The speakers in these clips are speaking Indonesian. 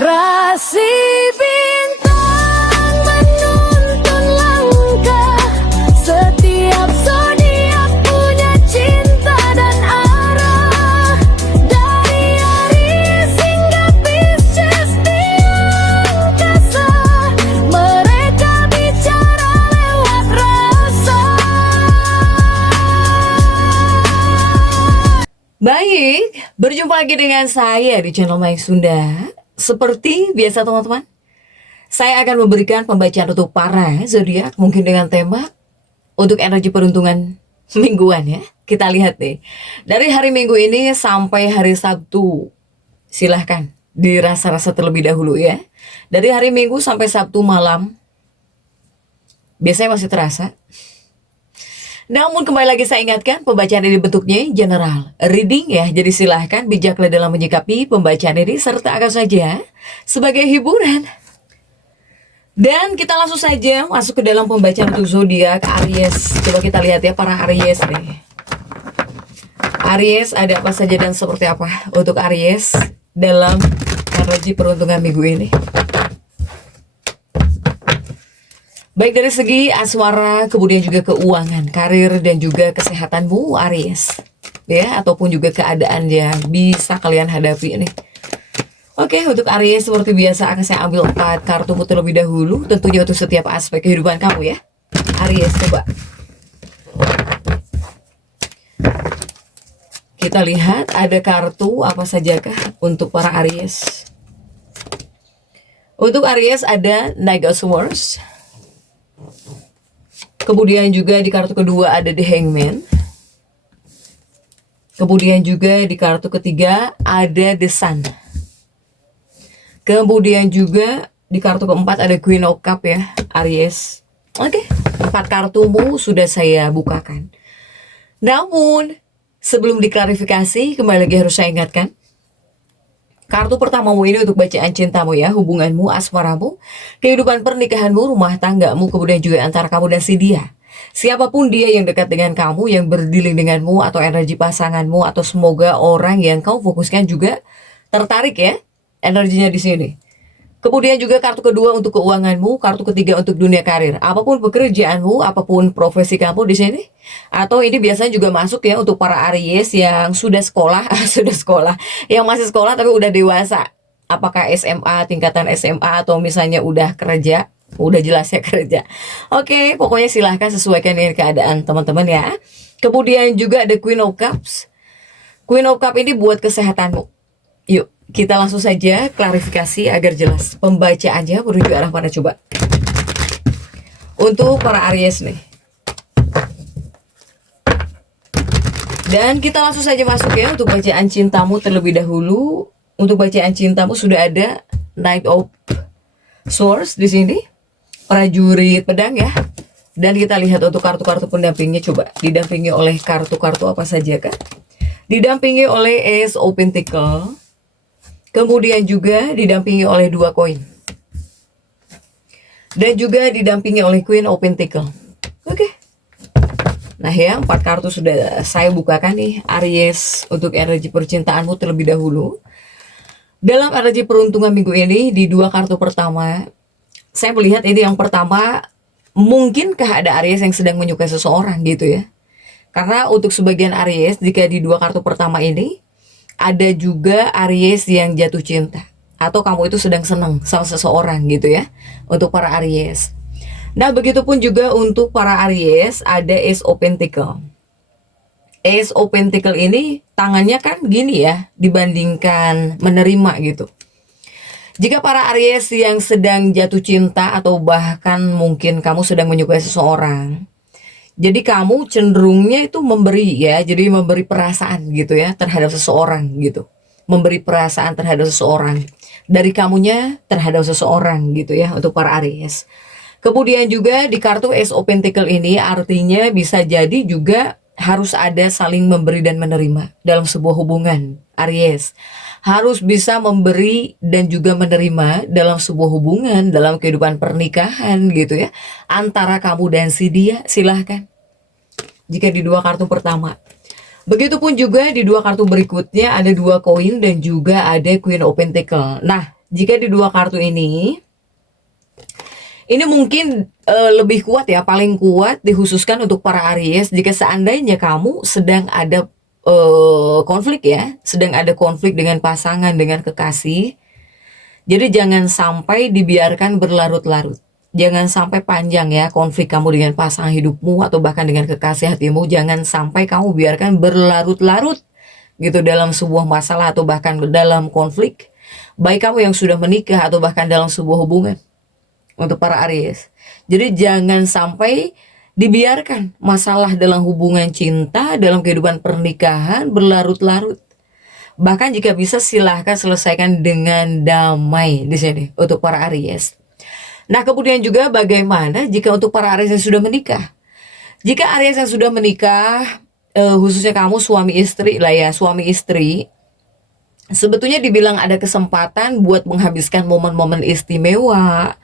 Rasi bintang menuntun langkah, setiap zodiak punya cinta dan arah. Dari Aries hingga Pisces di angkasa, mereka bicara lewat rasa. Baik, berjumpa lagi dengan saya di channel Mayang Sunda. Seperti biasa teman-teman, saya akan memberikan pembacaan untuk para zodiak mungkin dengan tema untuk energi peruntungan mingguan ya. Kita lihat nih, dari hari Minggu ini sampai hari Sabtu. Silahkan dirasa-rasa terlebih dahulu ya. Dari hari Minggu sampai Sabtu malam, biasanya masih terasa. Namun kembali lagi saya ingatkan, pembacaan ini bentuknya general reading ya. Jadi silahkan bijaklah dalam menyikapi pembacaan ini, serta akan saja sebagai hiburan. Dan kita langsung saja masuk ke dalam pembacaan untuk zodiak Aries. Coba kita lihat ya para Aries nih. Aries ada apa saja dan seperti apa untuk Aries dalam energi peruntungan minggu ini. Baik dari segi asmara, kemudian juga keuangan, karir, dan juga kesehatanmu Aries ya, ataupun juga keadaan yang bisa kalian hadapi ini. Oke, untuk Aries seperti biasa akan saya ambil 4 kartu terlebih dahulu, tentunya untuk setiap aspek kehidupan kamu ya Aries. Coba kita lihat ada kartu apa sajakah untuk para Aries. Untuk Aries ada Knight of Swords. Kemudian juga di kartu kedua ada The Hangman. Kemudian juga di kartu ketiga ada The Sun. Kemudian juga di kartu keempat ada Queen of Cup ya Aries. Oke, 4 kartumu sudah saya bukakan. Namun sebelum diklarifikasi, kembali lagi harus saya ingatkan, kartu pertamamu ini untuk bacaan cintamu ya, hubunganmu, asmaramu, kehidupan pernikahanmu, rumah tanggamu, kemudian juga antara kamu dan si dia. Siapapun dia yang dekat dengan kamu, yang berdealing denganmu, atau energi pasanganmu, atau semoga orang yang kau fokuskan juga tertarik ya, energinya di sini. Kemudian juga kartu kedua untuk keuanganmu, kartu ketiga untuk dunia karir. Apapun pekerjaanmu, apapun profesi kamu di sini. Atau ini biasanya juga masuk ya untuk para Aries yang sudah sekolah, yang masih sekolah tapi udah dewasa. Apakah SMA, tingkatan SMA, atau misalnya udah kerja, udah jelas ya kerja. Oke, pokoknya silahkan sesuaikan dengan keadaan teman-teman ya. Kemudian juga ada Queen of Cups. Queen of Cup ini buat kesehatanmu. Yuk, kita langsung saja klarifikasi agar jelas pembacaannya menuju arah mana coba. Untuk para Aries nih. Dan kita langsung saja masuk ya untuk bacaan cintamu terlebih dahulu. Untuk bacaan cintamu sudah ada Knight of Swords di sini. Prajurit pedang ya. Dan kita lihat untuk kartu-kartu pendampingnya coba. Didampingi oleh kartu-kartu apa saja kan? Didampingi oleh Ace of Pentacles. Kemudian juga didampingi oleh 2 koin. Dan juga didampingi oleh Queen of Pentacles. Oke. Nah ya, 4 kartu sudah saya bukakan nih Aries untuk energi percintaanmu terlebih dahulu. Dalam energi peruntungan minggu ini di 2 kartu pertama, saya melihat ini yang pertama, mungkinkah ada Aries yang sedang menyukai seseorang gitu ya. Karena untuk sebagian Aries, jika di 2 kartu pertama ini, ada juga Aries yang jatuh cinta. Atau kamu itu sedang senang sama seseorang gitu ya. Untuk para Aries. Nah begitupun juga untuk para Aries ada Ace of Pentacles. Ace of Pentacles ini tangannya kan gini ya, dibandingkan menerima gitu. Jika para Aries yang sedang jatuh cinta atau bahkan mungkin kamu sedang menyukai seseorang, jadi kamu cenderungnya itu memberi ya, jadi memberi perasaan gitu ya terhadap seseorang gitu. Memberi perasaan terhadap seseorang. Dari kamunya terhadap seseorang gitu ya untuk para Aries. Kemudian juga di kartu Ace of Pentacles ini artinya bisa jadi juga harus ada saling memberi dan menerima dalam sebuah hubungan Aries. Harus bisa memberi dan juga menerima dalam sebuah hubungan, dalam kehidupan pernikahan gitu ya. Antara kamu dan si dia, silahkan. Jika di 2 kartu pertama. Begitupun juga di 2 kartu berikutnya ada 2 koin dan juga ada Queen of Pentacles. Nah, jika di dua kartu ini mungkin lebih kuat ya, paling kuat dikhususkan untuk para Aries jika seandainya kamu sedang ada konflik ya, sedang ada konflik dengan pasangan, dengan kekasih. Jadi jangan sampai dibiarkan berlarut-larut. Jangan sampai panjang ya konflik kamu dengan pasangan hidupmu atau bahkan dengan kekasih hatimu. Jangan sampai kamu biarkan berlarut-larut gitu dalam sebuah masalah atau bahkan dalam konflik. Baik kamu yang sudah menikah atau bahkan dalam sebuah hubungan. Untuk para Aries. Jadi jangan sampai dibiarkan masalah dalam hubungan cinta, dalam kehidupan pernikahan berlarut-larut. Bahkan jika bisa silahkan selesaikan dengan damai di sini untuk para Aries. Nah, kemudian juga bagaimana jika untuk para Aries yang sudah menikah? Jika Aries yang sudah menikah, khususnya kamu suami istri lah ya, suami istri, sebetulnya dibilang ada kesempatan buat menghabiskan momen-momen istimewa,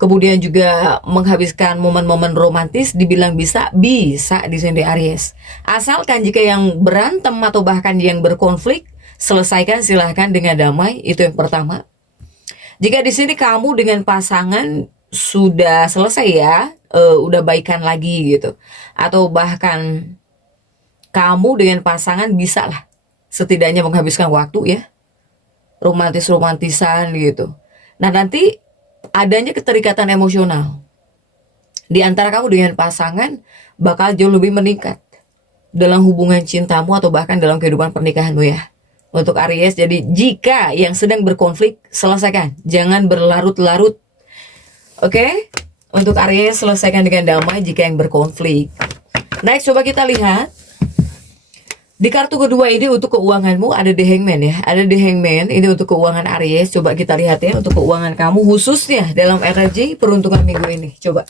kemudian juga menghabiskan momen-momen romantis, dibilang bisa di sini Aries. Asalkan jika yang berantem atau bahkan yang berkonflik, selesaikan silahkan dengan damai, itu yang pertama. Jika di sini kamu dengan pasangan sudah selesai ya, udah baikan lagi gitu, atau bahkan kamu dengan pasangan bisa lah setidaknya menghabiskan waktu ya, romantisan gitu. Nah, nanti adanya keterikatan emosional di antara kamu dengan pasangan bakal jauh lebih meningkat dalam hubungan cintamu atau bahkan dalam kehidupan pernikahanmu ya. Untuk Aries, jadi jika yang sedang berkonflik, selesaikan. Jangan berlarut-larut. Oke? Untuk Aries, selesaikan dengan damai jika yang berkonflik. Next, coba kita lihat. Di kartu kedua ini untuk keuanganmu ada The Hangman ya. Ada The Hangman, ini untuk keuangan Aries. Coba kita lihat ya untuk keuangan kamu khususnya dalam energi peruntungan minggu ini. Coba.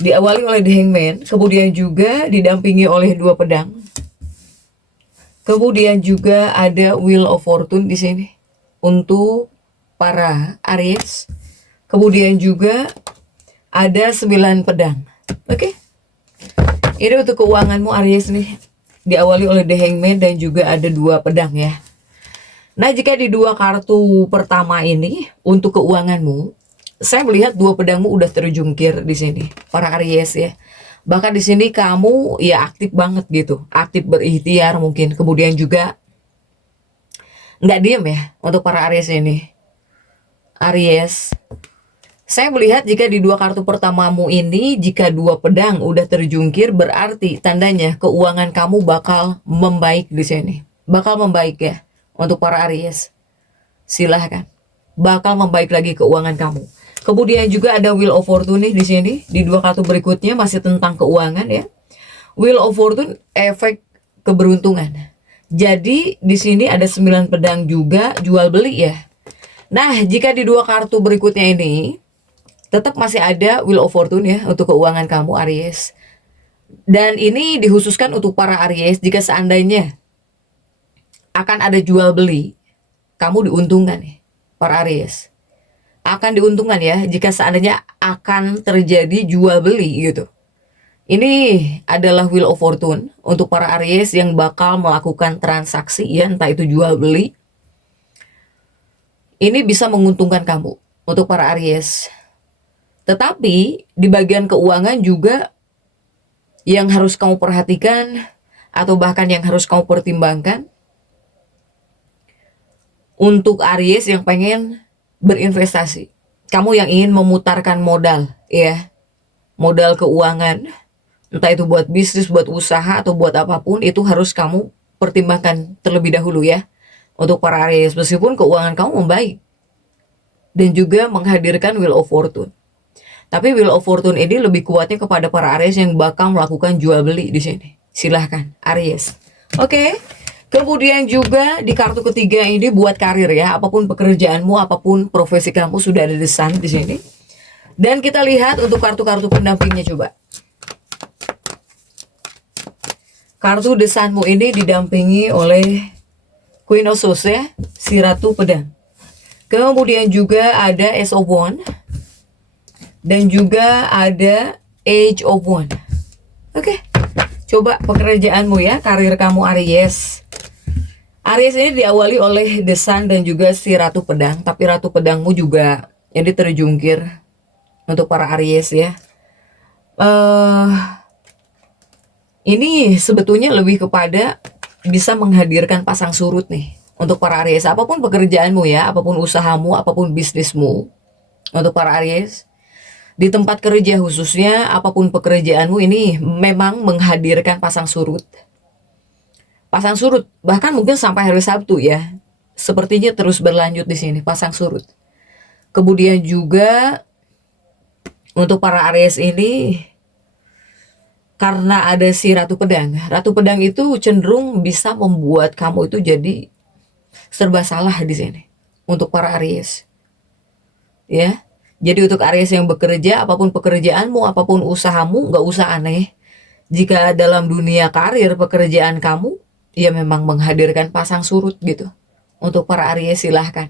Diawali oleh The Hangman, kemudian juga didampingi oleh 2 pedang. Kemudian juga ada Wheel of Fortune di sini untuk para Aries. Kemudian juga ada 9 pedang. Oke. Ini untuk keuanganmu Aries nih. Diawali oleh The Hangman dan juga ada 2 pedang ya. Nah, jika di 2 kartu pertama ini untuk keuanganmu, saya melihat 2 pedangmu udah terjungkir di sini, para Aries ya. Bahkan di sini kamu ya aktif banget gitu, aktif berikhtiar mungkin. Kemudian juga nggak diem ya untuk para Aries ini. Aries, saya melihat jika di 2 kartu pertamamu ini, jika 2 pedang udah terjungkir, berarti tandanya keuangan kamu bakal membaik di sini. Bakal membaik ya untuk para Aries. Silahkan, bakal membaik lagi keuangan kamu. Kemudian juga ada Wheel of Fortune nih di sini. Di 2 kartu berikutnya masih tentang keuangan ya. Wheel of Fortune efek keberuntungan. Jadi di sini ada 9 pedang juga jual beli ya. Nah, jika di 2 kartu berikutnya ini tetap masih ada Wheel of Fortune ya untuk keuangan kamu Aries. Dan ini dikhususkan untuk para Aries jika seandainya akan ada jual beli, kamu diuntungkan nih para Aries. Akan diuntungkan ya jika seandainya akan terjadi jual beli gitu. Ini adalah Wheel of Fortune untuk para Aries yang bakal melakukan transaksi ya, entah itu jual beli. Ini bisa menguntungkan kamu untuk para Aries. Tetapi di bagian keuangan juga yang harus kamu perhatikan atau bahkan yang harus kamu pertimbangkan untuk Aries yang pengen berinvestasi. Kamu yang ingin memutarkan modal ya. Modal keuangan, entah itu buat bisnis, buat usaha atau buat apapun, itu harus kamu pertimbangkan terlebih dahulu ya. Untuk para Aries, meskipun keuangan kamu membaik dan juga menghadirkan Wheel of Fortune. Tapi Wheel of Fortune ini lebih kuatnya kepada para Aries yang bakal melakukan jual beli di sini. Silahkan Aries. Oke. Kemudian juga di kartu ketiga ini buat karir ya, apapun pekerjaanmu, apapun profesi kamu sudah ada desain di sini. Dan kita lihat untuk kartu-kartu pendampingnya coba. Kartu desainmu ini didampingi oleh Queen of Swords ya, si Ratu Pedang. Kemudian juga ada Ace of Wands dan juga ada Age of Wands. Oke. Coba pekerjaanmu ya, karir kamu Aries. Aries ini diawali oleh The Sun dan juga si Ratu Pedang, tapi Ratu Pedangmu juga jadi terjungkir untuk para Aries ya. eh ini sebetulnya lebih kepada bisa menghadirkan pasang surut nih untuk para Aries. Apapun pekerjaanmu ya, apapun usahamu, apapun bisnismu untuk para Aries. Di tempat kerja khususnya, apapun pekerjaanmu ini memang menghadirkan pasang surut. Pasang surut, bahkan mungkin sampai hari Sabtu ya. Sepertinya terus berlanjut di sini, pasang surut. Kemudian juga untuk para Aries ini, karena ada si Ratu Pedang. Ratu Pedang itu cenderung bisa membuat kamu itu jadi serba salah di sini untuk para Aries. Ya. Jadi untuk Aries yang bekerja, apapun pekerjaanmu, apapun usahamu, nggak usah aneh. Jika dalam dunia karir pekerjaan kamu, ya memang menghadirkan pasang surut gitu. Untuk para Aries silahkan.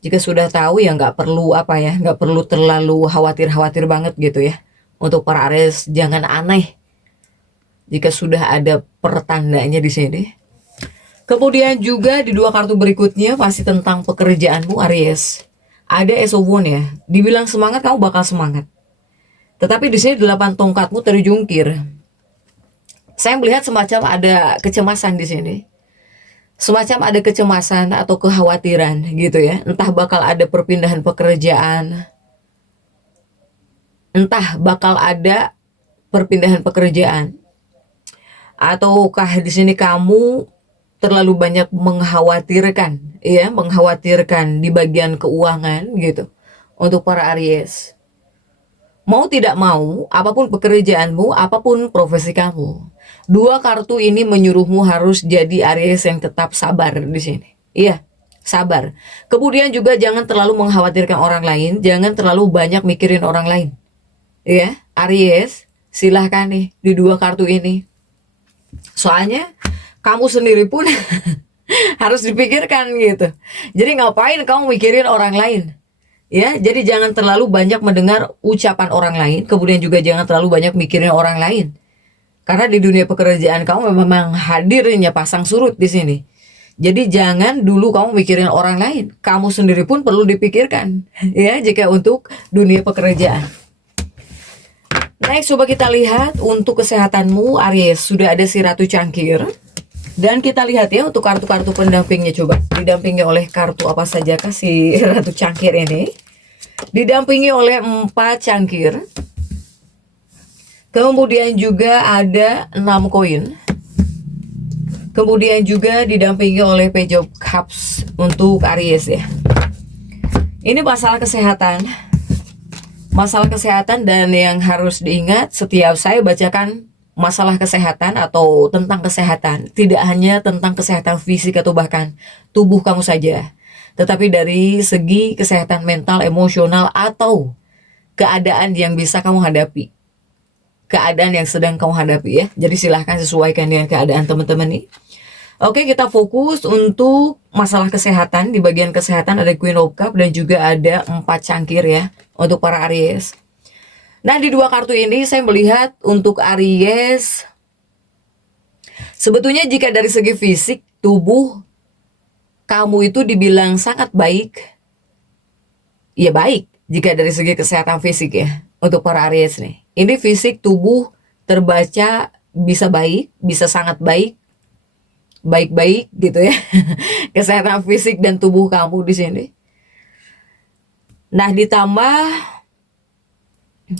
Jika sudah tahu ya nggak perlu nggak perlu terlalu khawatir banget gitu ya. Untuk para Aries jangan aneh. Jika sudah ada pertandanya di sini. Kemudian juga di dua kartu berikutnya masih tentang pekerjaanmu Aries. Ada Ace of Wands ya. Dibilang semangat, kamu bakal semangat. Tetapi di sini 8 tongkatmu terjungkir. Saya melihat semacam ada kecemasan di sini. Semacam ada kecemasan atau kekhawatiran gitu ya. Entah bakal ada perpindahan pekerjaan. Entah bakal ada perpindahan pekerjaan. Ataukah di sini kamu terlalu banyak mengkhawatirkan di bagian keuangan gitu untuk para Aries. Mau tidak mau, apapun pekerjaanmu, apapun profesi kamu, dua kartu ini menyuruhmu harus jadi Aries yang tetap sabar di sini. Iya, sabar. Kemudian juga jangan terlalu mengkhawatirkan orang lain, jangan terlalu banyak mikirin orang lain. Ya, Aries, silahkan nih di dua kartu ini. Soalnya kamu sendiri pun harus dipikirkan gitu. Jadi ngapain kamu mikirin orang lain? Ya, jadi jangan terlalu banyak mendengar ucapan orang lain, kemudian juga jangan terlalu banyak mikirin orang lain. Karena di dunia pekerjaan kamu memang hadirnya pasang surut di sini. Jadi jangan dulu kamu mikirin orang lain, kamu sendiri pun perlu dipikirkan ya jika untuk dunia pekerjaan. Next, coba kita lihat untuk kesehatanmu Aries. Sudah ada si Ratu Cangkir. Dan kita lihat ya untuk kartu-kartu pendampingnya, coba didampingi oleh kartu apa sajakah si Ratu Cangkir ini. Didampingi oleh 4 cangkir. Kemudian juga ada 6 koin. Kemudian juga didampingi oleh Page of Cups untuk Aries ya. Ini masalah kesehatan. Masalah kesehatan, dan yang harus diingat setiap saya bacakan masalah kesehatan atau tentang kesehatan, tidak hanya tentang kesehatan fisik atau bahkan tubuh kamu saja, tetapi dari segi kesehatan mental, emosional, atau keadaan yang bisa kamu hadapi, keadaan yang sedang kamu hadapi ya. Jadi silahkan sesuaikan dengan keadaan teman-teman nih. Oke, kita fokus untuk masalah kesehatan. Di bagian kesehatan ada Queen of Cups dan juga ada 4 cangkir ya untuk para Aries. Nah, di dua kartu ini saya melihat untuk Aries, sebetulnya jika dari segi fisik, tubuh kamu itu dibilang sangat baik. Ya baik, jika dari segi kesehatan fisik ya, untuk para Aries nih. Ini fisik tubuh terbaca bisa baik, bisa sangat baik, baik-baik gitu ya. Kesehatan fisik dan tubuh kamu di sini. Nah, ditambah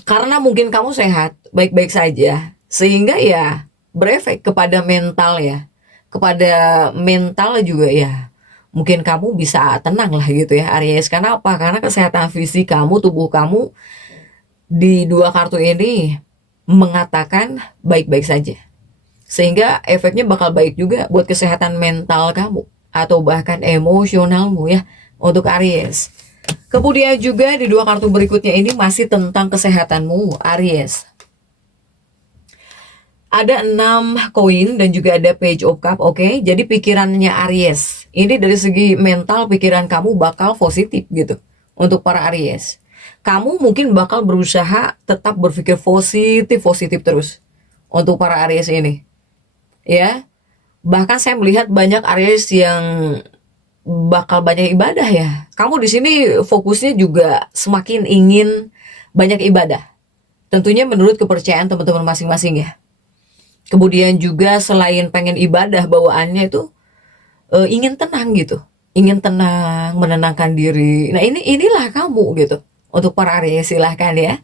karena mungkin kamu sehat, baik-baik saja, sehingga ya berefek kepada mental ya. Kepada mental juga ya, mungkin kamu bisa tenang lah gitu ya Aries. Karena apa? Karena kesehatan fisik kamu, tubuh kamu di dua kartu ini mengatakan baik-baik saja. Sehingga efeknya bakal baik juga buat kesehatan mental kamu atau bahkan emosionalmu ya untuk Aries. Kemudian juga di dua kartu berikutnya ini masih tentang kesehatanmu Aries. Ada 6 koin dan juga ada Page of Cups. Oke, jadi pikirannya Aries ini dari segi mental, pikiran kamu bakal positif gitu untuk para Aries. Kamu mungkin bakal berusaha tetap berpikir positif terus untuk para Aries ini. Ya, Bahkan saya melihat banyak Aries yang bakal banyak ibadah ya. Kamu di sini fokusnya juga semakin ingin banyak ibadah. Tentunya menurut kepercayaan teman-teman masing-masing ya. Kemudian juga selain pengen ibadah, bawaannya itu ingin tenang gitu. Ingin tenang, menenangkan diri. Nah, inilah kamu gitu. Untuk para Aries silahkan ya.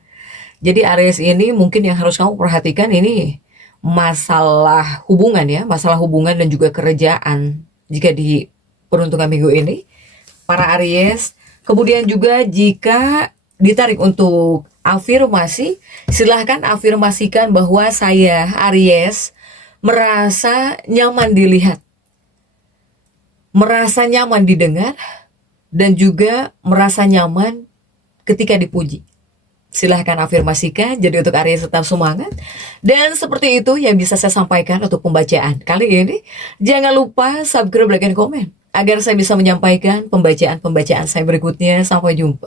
Jadi Aries ini mungkin yang harus kamu perhatikan ini masalah hubungan ya, masalah hubungan dan juga kerjaan. Jika di peruntungan minggu ini, para Aries. Kemudian juga jika ditarik untuk afirmasi, silahkan afirmasikan bahwa saya Aries merasa nyaman dilihat, merasa nyaman didengar, dan juga merasa nyaman ketika dipuji. Silahkan afirmasikan, jadi untuk Aries tetap semangat. Dan seperti itu yang bisa saya sampaikan untuk pembacaan kali ini. Jangan lupa subscribe, like, dan komen agar saya bisa menyampaikan pembacaan-pembacaan saya berikutnya. Sampai jumpa.